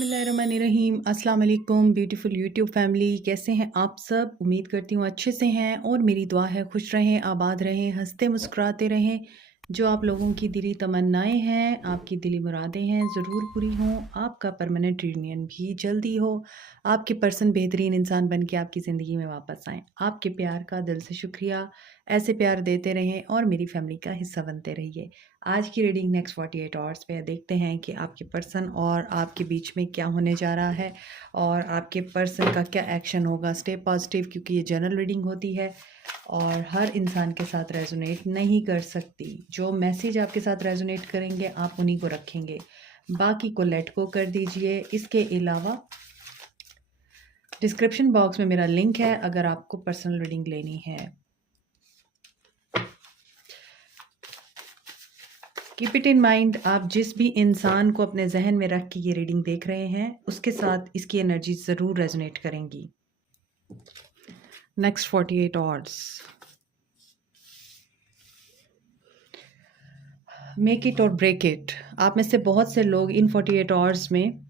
बिस्मिल्लाहिर्रहमानिर्रहीम। अस्सलाम वालेकुम ब्यूटीफुल यूट्यूब फैमिली, कैसे हैं आप सब? उम्मीद करती हूँ अच्छे से हैं और मेरी दुआ है खुश रहें, आबाद रहें, हंसते मुस्कुराते रहें। जो आप लोगों की दिली तमन्नाएं हैं, आपकी दिली मुरादें हैं, ज़रूर पूरी हों। आपका परमानेंट रीयूनियन भी जल्दी हो। आपके पर्सन बेहतरीन इंसान बन के आपकी ज़िंदगी में वापस आएँ। आपके प्यार का दिल से शुक्रिया। ऐसे प्यार देते रहें और मेरी फैमिली का हिस्सा बनते रहिए। आज की रीडिंग नेक्स्ट 48 आवर्स पे देखते हैं कि आपके पर्सन और आपके बीच में क्या होने जा रहा है और आपके पर्सन का क्या एक्शन होगा। स्टे पॉजिटिव, क्योंकि ये जनरल रीडिंग होती है और हर इंसान के साथ रेजोनेट नहीं कर सकती। जो मैसेज आपके साथ रेजोनेट करेंगे आप उन्हीं को रखेंगे, बाकी को लेट को कर दीजिए। इसके अलावा डिस्क्रिप्शन बॉक्स में मेरा लिंक है अगर आपको पर्सनल रीडिंग लेनी है। कीप इट इन माइंड, आप जिस भी इंसान को अपने जहन में रख के ये रीडिंग देख रहे हैं उसके साथ इसकी एनर्जी ज़रूर रेजोनेट करेंगी। नेक्स्ट 48 आवर्स, मेक इट और ब्रेक इट। आप में से बहुत से लोग इन 48 आवर्स में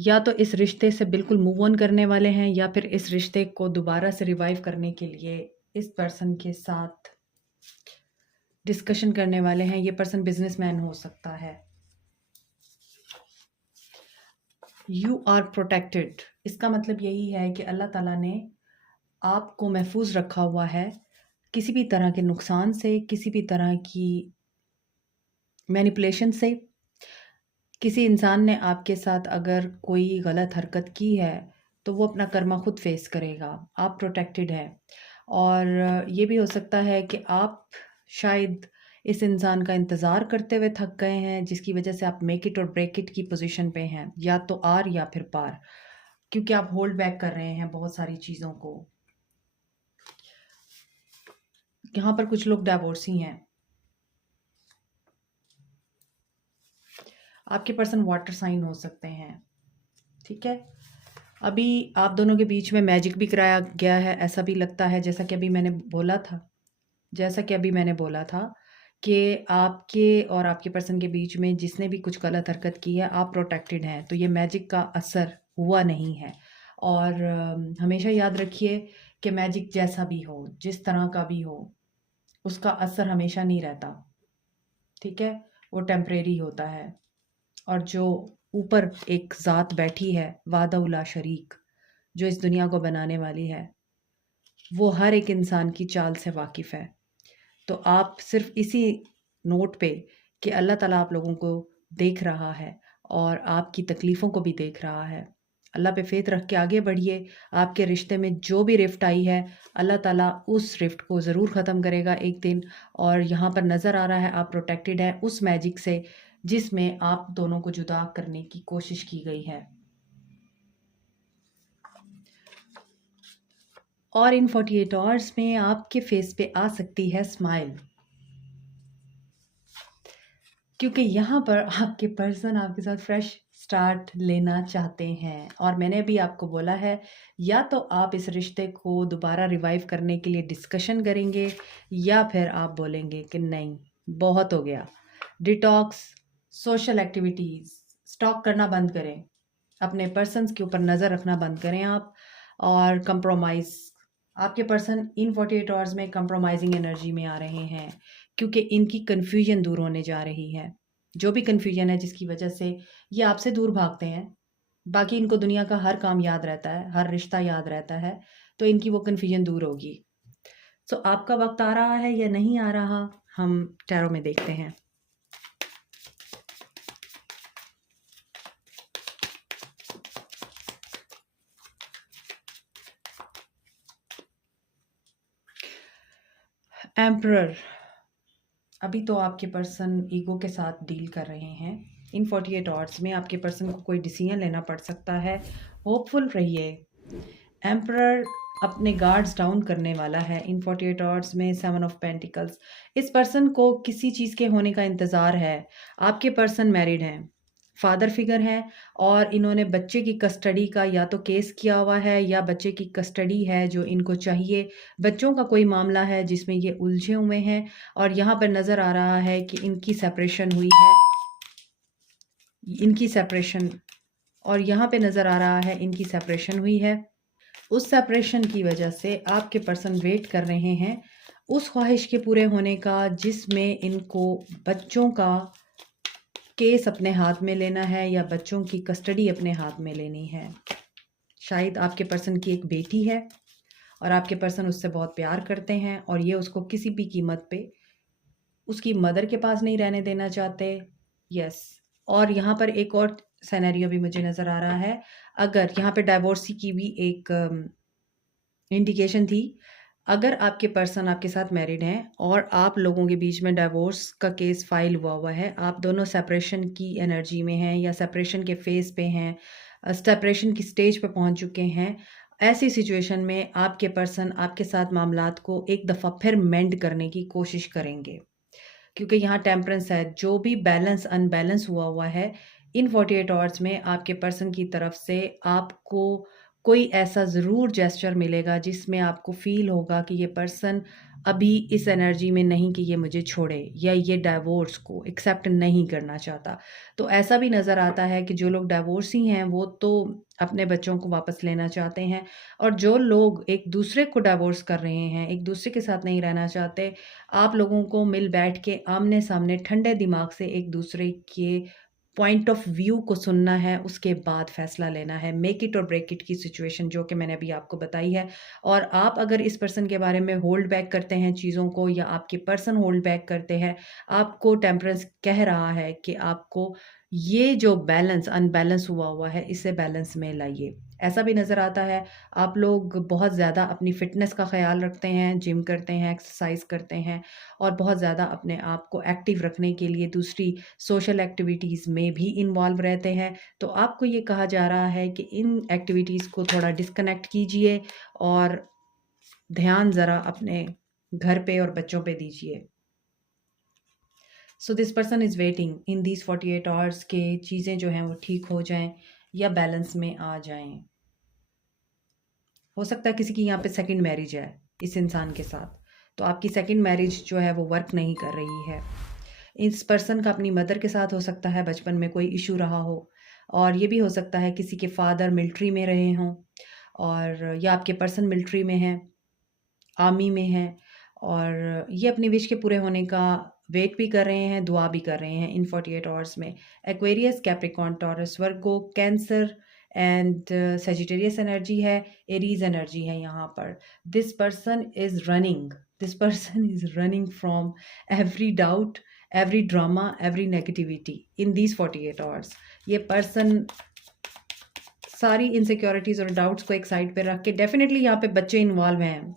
या तो इस रिश्ते से बिल्कुल मूव ऑन करने वाले हैं या फिर इस रिश्ते को दोबारा से रिवाइव करने के लिए इस पर्सन के साथ डिस्कशन करने वाले हैं। ये पर्सन बिजनेसमैन हो सकता है। यू आर प्रोटेक्टेड, इसका मतलब यही है कि अल्लाह ताला ने आपको महफूज रखा हुआ है किसी भी तरह के नुकसान से, किसी भी तरह की मैनिपुलेशन से। किसी इंसान ने आपके साथ अगर कोई गलत हरकत की है तो वो अपना कर्मा खुद फेस करेगा। आप प्रोटेक्टेड हैं और ये भी हो सकता है कि आप शायद इस इंसान का इंतज़ार करते हुए थक गए हैं, जिसकी वजह से आप मेक इट और ब्रेक इट की पोजीशन पे हैं, या तो आर या फिर पार, क्योंकि आप होल्ड बैक कर रहे हैं बहुत सारी चीज़ों को। यहाँ पर कुछ लोग डाइवोर्सी हैं। आपके पर्सन वाटर साइन हो सकते हैं, ठीक है। अभी आप दोनों के बीच में मैजिक भी कराया गया है, ऐसा भी लगता है। जैसा कि अभी मैंने बोला था कि आपके और आपके पर्सन के बीच में जिसने भी कुछ गलत हरकत की है आप प्रोटेक्टेड हैं, तो ये मैजिक का असर हुआ नहीं है। और हमेशा याद रखिए कि मैजिक जैसा भी हो, जिस तरह का भी हो, उसका असर हमेशा नहीं रहता, ठीक है। वो टेम्परेरी होता है। और जो ऊपर एक ज़ात बैठी है वादउला शरीक, जो इस दुनिया को बनाने वाली है, वो हर एक इंसान की चाल से वाकिफ़ है। तो आप सिर्फ इसी नोट पे कि अल्लाह ताला आप लोगों को देख रहा है और आपकी तकलीफ़ों को भी देख रहा है, अल्लाह पे फेथ रख के आगे बढ़िए। आपके रिश्ते में जो भी रिफ्ट आई है, अल्लाह ताला उस रिफ्ट को ज़रूर ख़त्म करेगा एक दिन। और यहाँ पर नज़र आ रहा है आप प्रोटेक्टेड हैं उस मैजिक से जिसमें आप दोनों को जुदा करने की कोशिश की गई है। और इन 48 आवर्स में आपके फेस पे आ सकती है स्माइल, क्योंकि यहाँ पर आपके पर्सन आपके साथ फ्रेश स्टार्ट लेना चाहते हैं। और मैंने भी आपको बोला है, या तो आप इस रिश्ते को दोबारा रिवाइव करने के लिए डिस्कशन करेंगे या फिर आप बोलेंगे कि नहीं, बहुत हो गया। डिटॉक्स, सोशल एक्टिविटीज़ स्टॉक करना बंद करें, अपने पर्सन्स के ऊपर नज़र रखना बंद करें आप। और कंप्रोमाइज़, आपके पर्सन इन 48 आवर्स में कंप्रोमाइजिंग एनर्जी में आ रहे हैं, क्योंकि इनकी कन्फ्यूजन दूर होने जा रही है। जो भी कन्फ्यूजन है जिसकी वजह से ये आपसे दूर भागते हैं, बाकी इनको दुनिया का हर काम याद रहता है, हर रिश्ता याद रहता है, तो इनकी वो कन्फ्यूजन दूर होगी। सो आपका वक्त आ रहा है या नहीं आ रहा, हम टैरो में देखते हैं। एम्परर, अभी तो आपके पर्सन ईगो के साथ डील कर रहे हैं। इन 48 आवर्स में आपके पर्सन को कोई डिसीजन लेना पड़ सकता है, होपफुल रहिए। एम्परर अपने गार्ड्स डाउन करने वाला है इन 48 आवर्स में। 7 ऑफ पेंटिकल्स, इस पर्सन को किसी चीज़ के होने का इंतज़ार है। आपके पर्सन मैरिड हैं, फादर फिगर है और इन्होंने बच्चे की कस्टडी का या तो केस किया हुआ है या बच्चे की कस्टडी है जो इनको चाहिए। बच्चों का कोई मामला है जिसमें ये उलझे हुए हैं और यहाँ पर नज़र आ रहा है कि इनकी सेपरेशन हुई है। इनकी सेपरेशन, और यहाँ पे नज़र आ रहा है इनकी सेपरेशन हुई है। उस सेपरेशन की वजह से आपके पर्सन वेट कर रहे हैं उस ख्वाहिश के पूरे होने का जिसमें इनको बच्चों का केस अपने हाथ में लेना है या बच्चों की कस्टडी अपने हाथ में लेनी है। शायद आपके पर्सन की एक बेटी है और आपके पर्सन उससे बहुत प्यार करते हैं और ये उसको किसी भी कीमत पे उसकी मदर के पास नहीं रहने देना चाहते। यस, और यहाँ पर एक और सिनेरियो भी मुझे नज़र आ रहा है। अगर यहाँ पे डाइवोर्सी की भी एक इंडिकेशन थी। अगर आपके पर्सन आपके साथ मैरिड हैं और आप लोगों के बीच में डाइवोर्स का केस फाइल हुआ है, आप दोनों सेपरेशन की एनर्जी में हैं या सेपरेशन के फेज़ पे हैं, सेपरेशन की स्टेज पे पहुंच चुके हैं, ऐसी सिचुएशन में आपके पर्सन आपके साथ मामलात को एक दफ़ा फिर मेंड करने की कोशिश करेंगे, क्योंकि यहाँ टेम्परेंस है। जो भी बैलेंस अनबैलेंस हुआ है, इन 48 आवर्स में आपके पर्सन की तरफ से आपको कोई ऐसा ज़रूर जेस्चर मिलेगा जिसमें आपको फ़ील होगा कि ये पर्सन अभी इस एनर्जी में नहीं कि ये मुझे छोड़े या ये डाइवोर्स को एक्सेप्ट नहीं करना चाहता। तो ऐसा भी नज़र आता है कि जो लोग डाइवोर्सी हैं वो तो अपने बच्चों को वापस लेना चाहते हैं, और जो लोग एक दूसरे को डाइवोर्स कर रहे हैं, एक दूसरे के साथ नहीं रहना चाहते, आप लोगों को मिल बैठ के आमने-सामने ठंडे दिमाग से एक दूसरे के पॉइंट ऑफ व्यू को सुनना है, उसके बाद फ़ैसला लेना है। मेक इट और ब्रेक इट की सिचुएशन जो कि मैंने अभी आपको बताई है। और आप अगर इस पर्सन के बारे में होल्ड बैक करते हैं चीज़ों को या आपके पर्सन होल्ड बैक करते हैं, आपको टेम्परेंस कह रहा है कि आपको ये जो बैलेंस अनबैलेंस हुआ है, इसे बैलेंस में लाइए। ऐसा भी नज़र आता है आप लोग बहुत ज़्यादा अपनी फ़िटनेस का ख़्याल रखते हैं, जिम करते हैं, एक्सरसाइज़ करते हैं और बहुत ज़्यादा अपने आप को एक्टिव रखने के लिए दूसरी सोशल एक्टिविटीज़ में भी इन्वॉल्व रहते हैं। तो आपको ये कहा जा रहा है कि इन एक्टिविटीज़ को थोड़ा डिस्कनेक्ट कीजिए और ध्यान ज़रा अपने घर पे और बच्चों पे दीजिए। So this person is waiting in these 48 hours के चीज़ें जो हैं वो ठीक हो जाएँ या बैलेंस में आ जाएँ। हो सकता है किसी की यहाँ पे सेकंड मैरिज है इस इंसान के साथ, तो आपकी सेकंड मैरिज जो है वो वर्क नहीं कर रही है। इस पर्सन का अपनी मदर के साथ हो सकता है बचपन में कोई इशू रहा हो, और ये भी हो सकता है किसी के फादर मिलिट्री में रहे हों, और या आपके पर्सन मिलिट्री में हैं, आर्मी में हैं, और ये अपनी विश के पूरे होने का वेट भी कर रहे हैं, दुआ भी कर रहे हैं इन 48 आवर्स में। Aquarius, Capricorn, taurus, Virgo, cancer and Sagittarius energy है, एरीज एनर्जी है यहाँ पर। This person is running, this person is running from every doubt, every drama, every negativity in these 48 hours. ये पर्सन सारी इनसिक्योरिटीज़ और doubts को एक side पे रख के, डेफिनेटली यहाँ पे बच्चे इन्वॉल्व हैं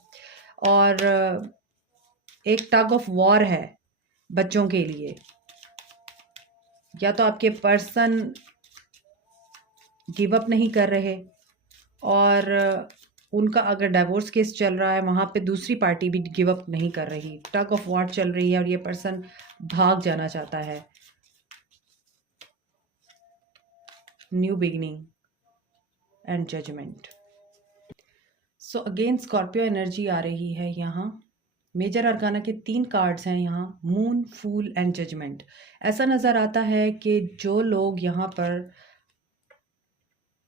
और एक टग ऑफ वॉर है बच्चों के लिए। या तो आपके पर्सन गिव अप नहीं कर रहे, और उनका अगर डाइवोर्स केस चल रहा है वहाँ पे दूसरी पार्टी भी गिव अप नहीं कर रही, टग ऑफ वॉर चल रही है और ये पर्सन भाग जाना चाहता है। New beginning and judgement. So again Scorpio energy आ रही है यहाँ। मेजर अरकाना के 3 कार्ड्स हैं यहाँ, मून, फूल एंड जजमेंट। ऐसा नज़र आता है कि जो लोग यहाँ पर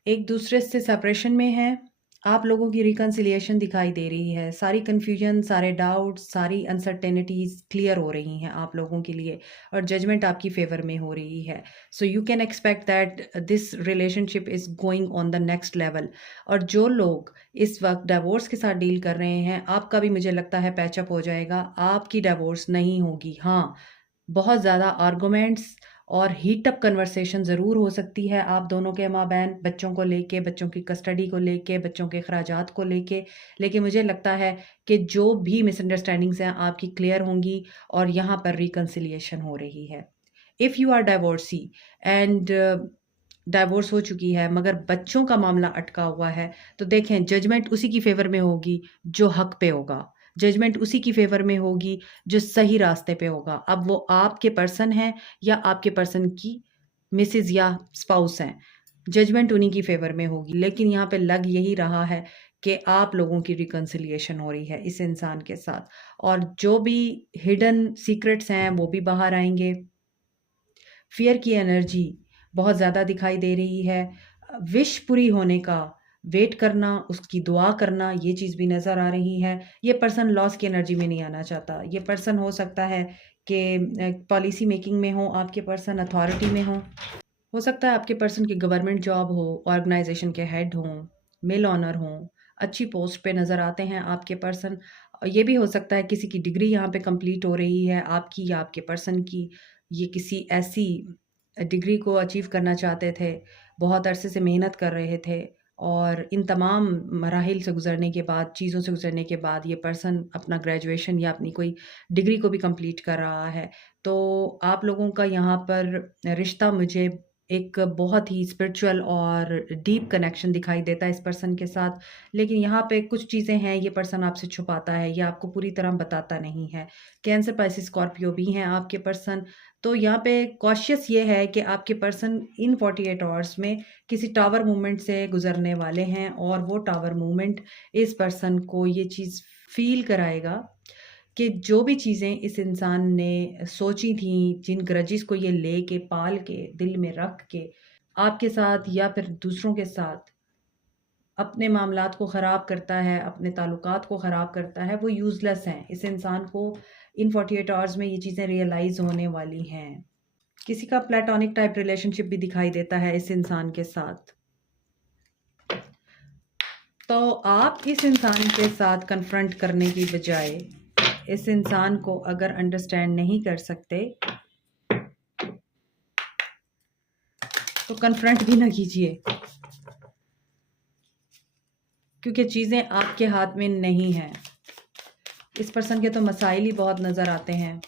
एक दूसरे से सेपरेशन में हैं, आप लोगों की रिकन्सिलिएशन दिखाई दे रही है। सारी कन्फ्यूजन, सारे डाउट्स, सारी अनसर्टेनिटीज़ क्लियर हो रही हैं आप लोगों के लिए, और जजमेंट आपकी फेवर में हो रही है। So you can expect that this relationship is going on the next level. और जो लोग इस वक्त डाइवोर्स के साथ डील कर रहे हैं, आपका भी मुझे लगता है पैचअप हो जाएगा, आपकी डाइवोर्स नहीं होगी। हाँ, बहुत ज़्यादा आर्गुमेंट्स और हीट अप कन्वर्सेशन ज़रूर हो सकती है आप दोनों के माबैन, बच्चों को लेके, बच्चों की कस्टडी को लेके, बच्चों के अखराजात को लेके। लेकिन मुझे लगता है कि जो भी मिसअंडरस्टैंडिंग्स हैं आपकी क्लियर होंगी और यहाँ पर रिकन्सिलिएशन हो रही है। If you are divorcee and divorce हो चुकी है मगर बच्चों का मामला अटका हुआ है, तो देखें जजमेंट उसी की फेवर में होगी जो हक पे होगा, जजमेंट उसी की फेवर में होगी जो सही रास्ते पे होगा। अब वो आपके पर्सन हैं या आपके पर्सन की मिसेज या स्पाउस हैं, जजमेंट उन्हीं की फेवर में होगी। लेकिन यहाँ पे लग यही रहा है कि आप लोगों की रिकन्सिलिएशन हो रही है इस इंसान के साथ, और जो भी हिडन सीक्रेट्स हैं वो भी बाहर आएंगे। फियर की एनर्जी बहुत ज़्यादा दिखाई दे रही है। विश पूरी होने का वेट करना, उसकी दुआ करना, ये चीज़ भी नज़र आ रही है। ये पर्सन लॉस की एनर्जी में नहीं आना चाहता। ये पर्सन हो सकता है कि पॉलिसी मेकिंग में हो, आपके पर्सन अथॉरिटी में हो सकता है आपके पर्सन की गवर्नमेंट जॉब हो, ऑर्गेनाइजेशन के हेड हों, मिल ऑनर हों, अच्छी पोस्ट पे नज़र आते हैं आपके पर्सन। ये भी हो सकता है किसी की डिग्री यहाँ पे कंप्लीट हो रही है, आपकी या आपके पर्सन की। ये किसी ऐसी डिग्री को अचीव करना चाहते थे, बहुत अरसे से मेहनत कर रहे थे और इन तमाम मराहिल से गुज़रने के बाद, चीज़ों से गुज़रने के बाद ये पर्सन अपना ग्रेजुएशन या अपनी कोई डिग्री को भी कंप्लीट कर रहा है। तो आप लोगों का यहाँ पर रिश्ता मुझे एक बहुत ही स्पिरिचुअल और डीप कनेक्शन दिखाई देता है इस पर्सन के साथ। लेकिन यहाँ पे कुछ चीज़ें हैं, ये पर्सन आपसे छुपाता है, ये आपको पूरी तरह बताता नहीं है। कैंसर, पाइसेस, स्कॉर्पियो भी हैं आपके पर्सन। तो यहाँ पे कॉशियस ये है कि आपके पर्सन इन 48 आवर्स में किसी टावर मूवमेंट से गुजरने वाले हैं और वो टावर मूवमेंट इस पर्सन को ये चीज़ फ़ील कराएगा कि जो भी चीज़ें इस इंसान ने सोची थी, जिन ग्रजेस को ये लेके, पाल के, दिल में रख के, आपके साथ या फिर दूसरों के साथ अपने मामलात को ख़राब करता है, अपने ताल्लुकात को ख़राब करता है, वो यूज़लेस हैं। इस इंसान को इन 48 आवर्स में ये चीज़ें रियलाइज़ होने वाली हैं। किसी का प्लेटोनिक टाइप रिलेशनशिप भी दिखाई देता है इस इंसान के साथ। तो आप इस इंसान के साथ कन्फ्रंट करने की बजाय इस इंसान को अगर अंडरस्टैंड नहीं कर सकते तो कन्फ्रंट भी ना कीजिए, क्योंकि चीज़ें आपके हाथ में नहीं हैं। इस पर्सन के तो मसाइल ही बहुत नज़र आते हैं।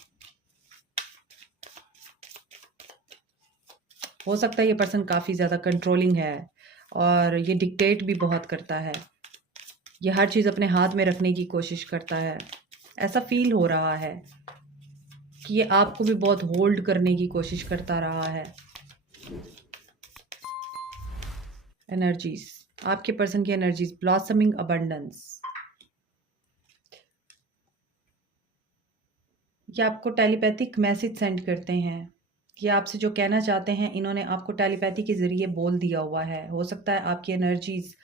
हो सकता है ये पर्सन काफ़ी ज़्यादा कंट्रोलिंग है और ये डिक्टेट भी बहुत करता है। ये हर चीज़ अपने हाथ में रखने की कोशिश करता है। ऐसा फील हो रहा है कि ये आपको भी बहुत होल्ड करने की कोशिश करता रहा है। एनर्जीज, आपके पर्सन की एनर्जीज, ब्लॉसमिंग अबंडेंस। ये आपको टेलीपैथिक मैसेज सेंड करते हैं। ये आपसे जो कहना चाहते हैं इन्होंने आपको टेलीपैथी के ज़रिए बोल दिया हुआ है। हो सकता है आपकी एनर्जीज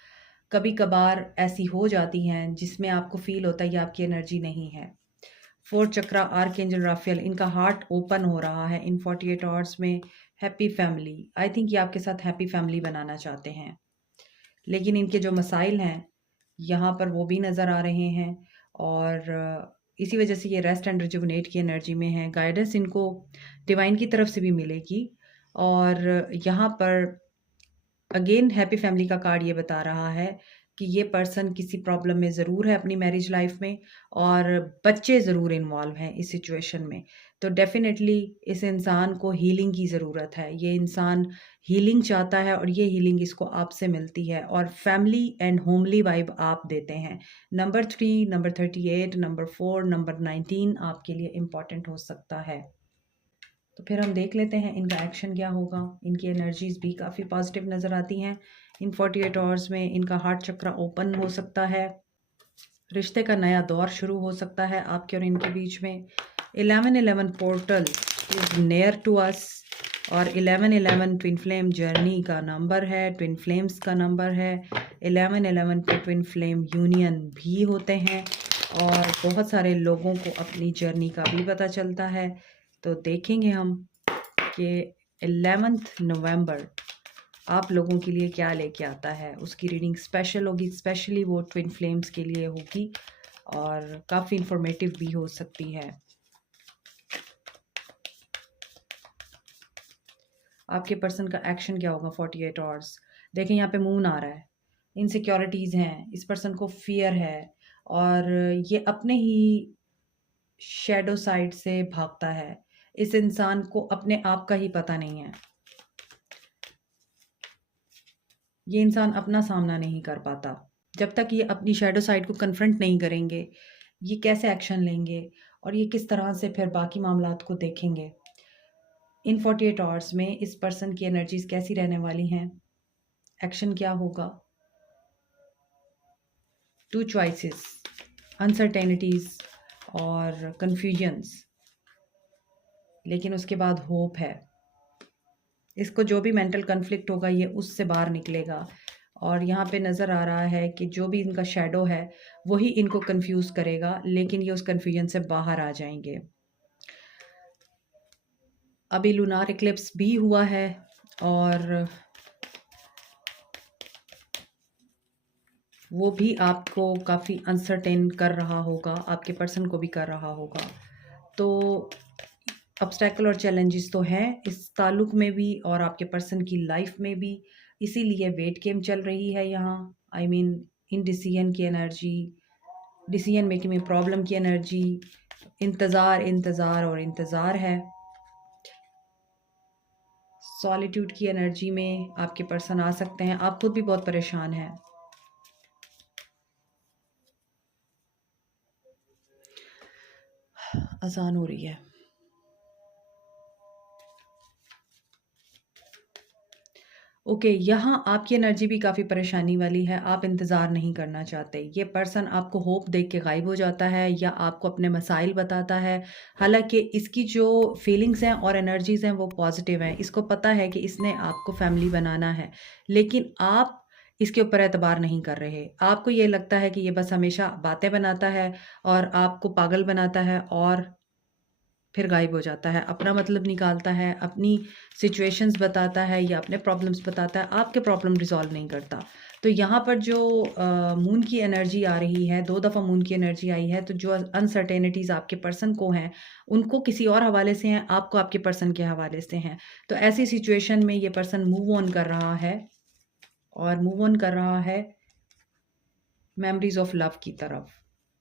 कभी कभार ऐसी हो जाती हैं जिसमें आपको फील होता है ये आपकी एनर्जी नहीं है। फोर्थ चक्रा, आर्कएंजल राफेल, इनका हार्ट ओपन हो रहा है इन 48 आवर्स में। हैप्पी फैमिली, आई थिंक ये आपके साथ हैप्पी फैमिली बनाना चाहते हैं। लेकिन इनके जो मसाइल हैं यहाँ पर वो भी नज़र आ रहे हैं और इसी वजह से ये रेस्ट एंड रिजुवनेट की एनर्जी में है। गाइडेंस इनको डिवाइन की तरफ से भी मिलेगी और यहाँ पर अगेन हैप्पी फैमिली का कार्ड ये बता रहा है कि ये पर्सन किसी प्रॉब्लम में ज़रूर है अपनी मैरिज लाइफ में और बच्चे ज़रूर इन्वॉल्व हैं इस सिचुएशन में। तो डेफिनेटली इस इंसान को हीलिंग की ज़रूरत है। ये इंसान हीलिंग चाहता है और ये हीलिंग इसको आपसे मिलती है और फैमिली एंड होमली वाइब आप देते हैं। नंबर 3, नंबर 38, नंबर 4, नंबर 19 आपके लिए इम्पॉर्टेंट हो सकता है। तो फिर हम देख लेते हैं इनका एक्शन क्या होगा। इनकी एनर्जीज भी काफ़ी पॉजिटिव नज़र आती हैं। इन 48 आवर्स में इनका हार्ट चक्र ओपन हो सकता है। रिश्ते का नया दौर शुरू हो सकता है आपके और इनके बीच में। 1111 portal is near to us और 1111 ट्विन फ्लेम जर्नी का नंबर है, ट्विन फ्लेम्स का नंबर है। 1111 पे ट्विन फ्लेम यूनियन भी होते हैं और बहुत सारे लोगों को अपनी जर्नी का भी पता चलता है। तो देखेंगे हम कि 11 नवंबर आप लोगों के लिए क्या लेके आता है। उसकी रीडिंग स्पेशल होगी, स्पेशली वो ट्विन फ्लेम्स के लिए होगी और काफ़ी इंफॉर्मेटिव भी हो सकती है। आपके पर्सन का एक्शन क्या होगा 48 आवर्स। देखें यहाँ पे मून आ रहा है, इनसिक्योरिटीज़ हैं, इस पर्सन को फियर है और ये अपने ही शैडो साइड से भागता है। इस इंसान को अपने आप का ही पता नहीं है। ये इंसान अपना सामना नहीं कर पाता। जब तक ये अपनी शैडो साइड को कन्फ्रंट नहीं करेंगे, ये कैसे एक्शन लेंगे और ये किस तरह से फिर बाकी मामलात को देखेंगे। इन 48 आवर्स में इस पर्सन की एनर्जीज कैसी रहने वाली हैं, एक्शन क्या होगा। 2 चॉइसेस, अनसर्टेनिटीज़ और कन्फ्यूजन्स, लेकिन उसके बाद होप है। इसको जो भी मेंटल कॉन्फ्लिक्ट होगा ये उससे बाहर निकलेगा। और यहाँ पे नज़र आ रहा है कि जो भी इनका शैडो है वही इनको कंफ्यूज करेगा, लेकिन ये उस कन्फ्यूजन से बाहर आ जाएंगे। अभी लूनार इक्लिप्स भी हुआ है और वो भी आपको काफ़ी अनसर्टेन कर रहा होगा, आपके पर्सन को भी कर रहा होगा। तो ऑब्स्टेकल और चैलेंजेस तो हैं इस ताल्लुक में भी और आपके पर्सन की लाइफ में भी, इसीलिए वेट गेम चल रही है यहाँ। आई मीन इनडिसीजन की एनर्जी, डिसीजन मेकिंग में प्रॉब्लम की एनर्जी, इंतज़ार इंतज़ार और इंतज़ार है। सॉलिट्यूड की एनर्जी में आपके पर्सन आ सकते हैं, आप खुद भी बहुत परेशान हैं। अजान हो रही है। ओके, यहाँ आपकी एनर्जी भी काफ़ी परेशानी वाली है, आप इंतज़ार नहीं करना चाहते। ये पर्सन आपको होप देख के गायब हो जाता है या आपको अपने मसाइल बताता है। हालाँकि इसकी जो फीलिंग्स हैं और एनर्जीज़ हैं वो पॉजिटिव हैं। इसको पता है कि इसने आपको फैमिली बनाना है, लेकिन आप इसके ऊपर एतबार नहीं कर रहे। आपको ये लगता है कि ये बस हमेशा बातें बनाता है और आपको पागल बनाता है और फिर गायब हो जाता है, अपना मतलब निकालता है, अपनी सिचुएशंस बताता है या अपने प्रॉब्लम्स बताता है, आपके प्रॉब्लम रिज़ॉल्व नहीं करता। तो यहाँ पर जो मून की एनर्जी आ रही है, 2 दफ़ा मून की एनर्जी आई है, तो जो अनसर्टेनिटीज़ आपके पर्सन को हैं, उनको किसी और हवाले से हैं, आपको आपके पर्सन के हवाले से हैं। तो ऐसी सिचुएशन में ये पर्सन मूव ऑन कर रहा है और मूव ऑन कर रहा है मेमोरीज़ ऑफ लव की तरफ।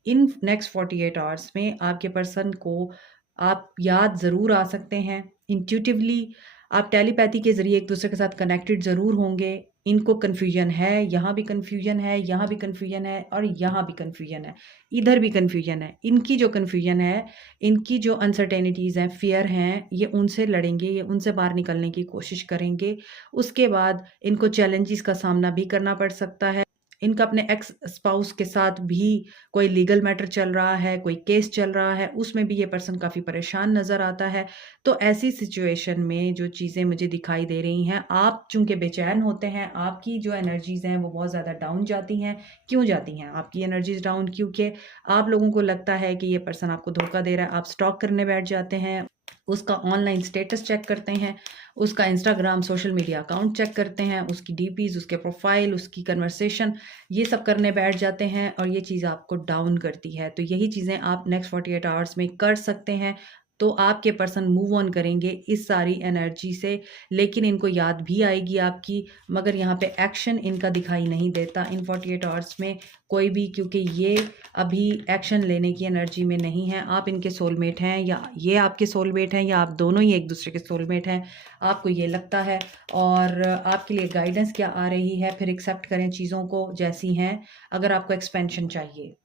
इन नेक्स्ट 48 आवर्स में आपके पर्सन को आप याद ज़रूर आ सकते हैं। इंट्यूटिवली आप टेलीपैथी के ज़रिए एक दूसरे के साथ कनेक्टेड ज़रूर होंगे। इनको कन्फ्यूजन है, यहाँ भी कन्फ्यूजन है, यहाँ भी कन्फ्यूजन है और यहाँ भी कन्फ्यूजन है, इधर भी कन्फ्यूजन है। इनकी जो कन्फ्यूजन है, इनकी जो अनसर्टेनिटीज़ हैं, फियर हैं, ये उनसे लड़ेंगे, ये उनसे बाहर निकलने की कोशिश करेंगे। उसके बाद इनको चैलेंजेस का सामना भी करना पड़ सकता है। इनका अपने एक्स स्पाउस के साथ भी कोई लीगल मैटर चल रहा है, कोई केस चल रहा है, उसमें भी ये पर्सन काफ़ी परेशान नज़र आता है। तो ऐसी सिचुएशन में जो चीज़ें मुझे दिखाई दे रही हैं, आप चूँकि बेचैन होते हैं, आपकी जो एनर्जीज़ हैं वो बहुत ज़्यादा डाउन जाती हैं। क्यों जाती हैं आपकी एनर्जीज़ डाउन? क्योंकि आप लोगों को लगता है कि ये पर्सन आपको धोखा दे रहा है, आप स्टॉक करने बैठ जाते हैं, उसका ऑनलाइन स्टेटस चेक करते हैं, उसका Instagram social media account check करते हैं, उसकी डीपीज़, उसके प्रोफाइल, उसकी कन्वर्सेशन, ये सब करने बैठ जाते हैं और ये चीज़ आपको डाउन करती है। तो यही चीज़ें आप नेक्स्ट 48 आवर्स में कर सकते हैं। तो आपके पर्सन मूव ऑन करेंगे इस सारी एनर्जी से, लेकिन इनको याद भी आएगी आपकी, मगर यहाँ पे एक्शन इनका दिखाई नहीं देता इन 48 आवर्स में कोई भी, क्योंकि ये अभी एक्शन लेने की एनर्जी में नहीं है। आप इनके सोलमेट हैं या ये आपके सोलमेट हैं या आप दोनों ही एक दूसरे के सोलमेट हैं, आपको ये लगता है। और आपके लिए गाइडेंस क्या आ रही है, फिर एक्सेप्ट करें चीज़ों को जैसी हैं। अगर आपको एक्सपेंशन चाहिए,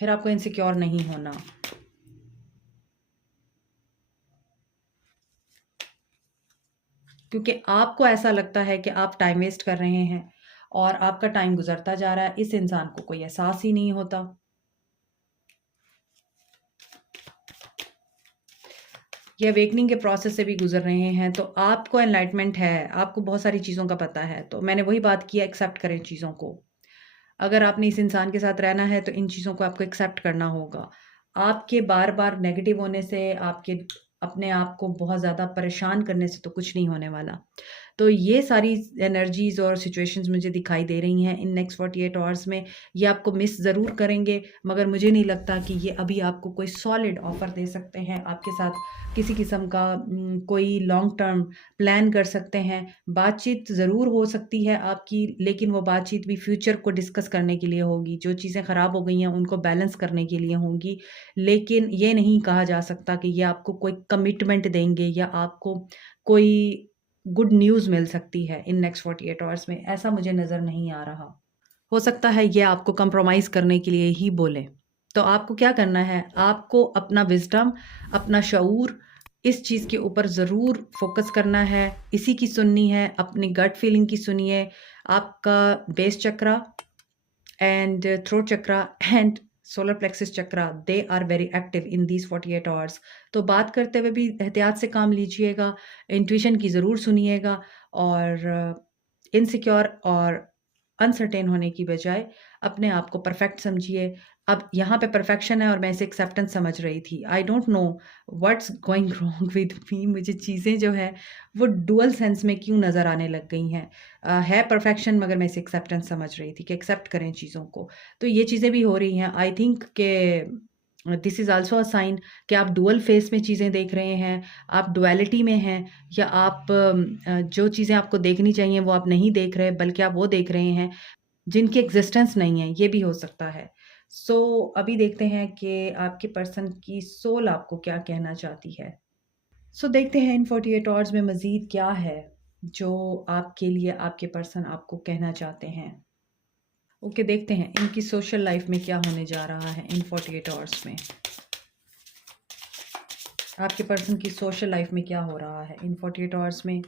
फिर आपको इनसिक्योर नहीं होना। क्योंकि आपको ऐसा लगता है कि आप टाइम वेस्ट कर रहे हैं और आपका टाइम गुजरता जा रहा है, इस इंसान को कोई एहसास ही नहीं होता। ये अवेकनिंग के प्रोसेस से भी गुजर रहे हैं, तो आपको एनलाइटमेंट है, आपको बहुत सारी चीज़ों का पता है। तो मैंने वही बात की, एक्सेप्ट करें चीज़ों को। अगर आपने इस इंसान के साथ रहना है तो इन चीज़ों को आपको एक्सेप्ट करना होगा। आपके बार-बार नेगेटिव होने से, आपके अपने आप को बहुत ज़्यादा परेशान करने से तो कुछ नहीं होने वाला। तो ये सारी एनर्जीज़ और सिचुएशंस मुझे दिखाई दे रही हैं इन नेक्स्ट 48 आवर्स में। ये आपको मिस ज़रूर करेंगे, मगर मुझे नहीं लगता कि ये अभी आपको कोई सॉलिड ऑफ़र दे सकते हैं। आपके साथ किसी किस्म का कोई लॉन्ग टर्म प्लान कर सकते हैं। बातचीत ज़रूर हो सकती है आपकी, लेकिन वो बातचीत भी फ्यूचर को डिस्कस करने के लिए होगी। जो चीज़ें ख़राब हो गई हैं उनको बैलेंस करने के लिए होंगी। लेकिन ये नहीं कहा जा सकता कि ये आपको कोई कमिटमेंट देंगे या आपको कोई गुड न्यूज़ मिल सकती है इन नेक्स्ट 48 आवर्स में, ऐसा मुझे नज़र नहीं आ रहा। हो सकता है ये आपको कंप्रोमाइज़ करने के लिए ही बोले। तो आपको क्या करना है, आपको अपना विज़डम, अपना शऊर इस चीज़ के ऊपर ज़रूर फ़ोकस करना है, इसी की सुननी है, अपनी गट फीलिंग की सुनिए। आपका base chakra and throat chakra and solar plexus chakra, they are very active in these 48 hours. तो बात करते हुए भी एहतियात से काम लीजिएगा, इंट्यूशन की ज़रूर सुनिएगा और इनसिक्योर और अनसर्टेन होने की बजाय अपने आप को परफेक्ट समझिए। अब यहाँ पे परफेक्शन है और मैं इसे एक्सेप्टेंस समझ रही थी। I don't know what's going wrong with me. मुझे चीज़ें जो है वो डुअल सेंस में क्यों नज़र आने लग गई हैं। है परफेक्शन मगर मैं इसे एक्सेप्टेंस समझ रही थी कि एक्सेप्ट करें चीज़ों को। तो ये चीज़ें भी हो रही हैं। आई थिंक के this is also a sign कि आप डुअल फेस में चीज़ें देख रहे हैं, आप डुअलिटी में हैं, या आप जो चीज़ें आपको देखनी चाहिए वो आप नहीं देख रहे बल्कि आप वो देख रहे हैं जिनकी एग्जिस्टेंस नहीं है। ये भी हो सकता है। सो अभी देखते हैं कि आपके पर्सन की सोल आपको क्या कहना चाहती है। सो देखते हैं इन 48 आवर्स में मज़ीद क्या है जो आपके लिए आपके पर्सन आपको कहना चाहते हैं। ओके, देखते हैं इनकी सोशल लाइफ में क्या होने जा रहा है इन 48 आवर्स में। आपके पर्सन की सोशल लाइफ में क्या हो रहा है इन 48 आवर्स में।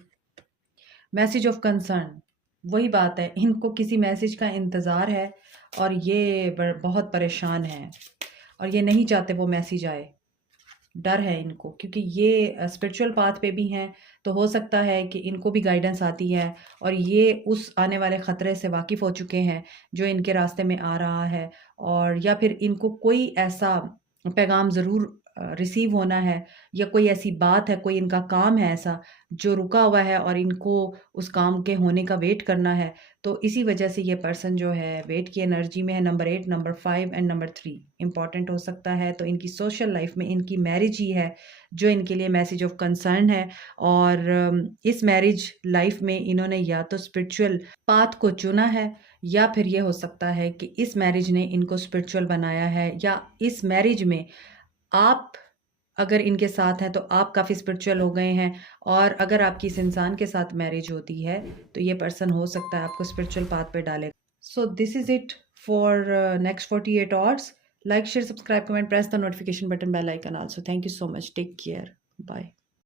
मैसेज ऑफ कंसर्न, वही बात है, इनको किसी मैसेज का इंतज़ार है और ये बहुत परेशान हैं और ये नहीं चाहते वो मैसेज आए। डर है इनको क्योंकि ये स्पिरिचुअल पाथ पे भी हैं, तो हो सकता है कि इनको भी गाइडेंस आती है और ये उस आने वाले ख़तरे से वाकिफ़ हो चुके हैं जो इनके रास्ते में आ रहा है, और या फिर इनको कोई ऐसा पैगाम ज़रूर रिसीव होना है, या कोई ऐसी बात है, कोई इनका काम है ऐसा जो रुका हुआ है और इनको उस काम के होने का वेट करना है। तो इसी वजह से ये पर्सन जो है वेट की एनर्जी में है। Number 8, number 5 and number 3 important हो सकता है। तो इनकी सोशल लाइफ में इनकी मैरिज ही है जो इनके लिए मैसेज ऑफ कंसर्न है, और इस मैरिज लाइफ में इन्होंने या तो स्पिरिचुअल पाथ को चुना है, या फिर ये हो सकता है कि इस मैरिज ने इनको स्पिरिचुअल बनाया है, या इस मैरिज में आप अगर इनके साथ हैं तो आप काफ़ी स्पिरिचुअल हो गए हैं, और अगर आपकी इस इंसान के साथ मैरिज होती है तो ये पर्सन हो सकता है आपको स्पिरिचुअल पाथ पे डालेगा। So this is it for next 48 hours. Like, share, subscribe, comment, press the notification button, bell icon also. Thank you so much, take care, bye.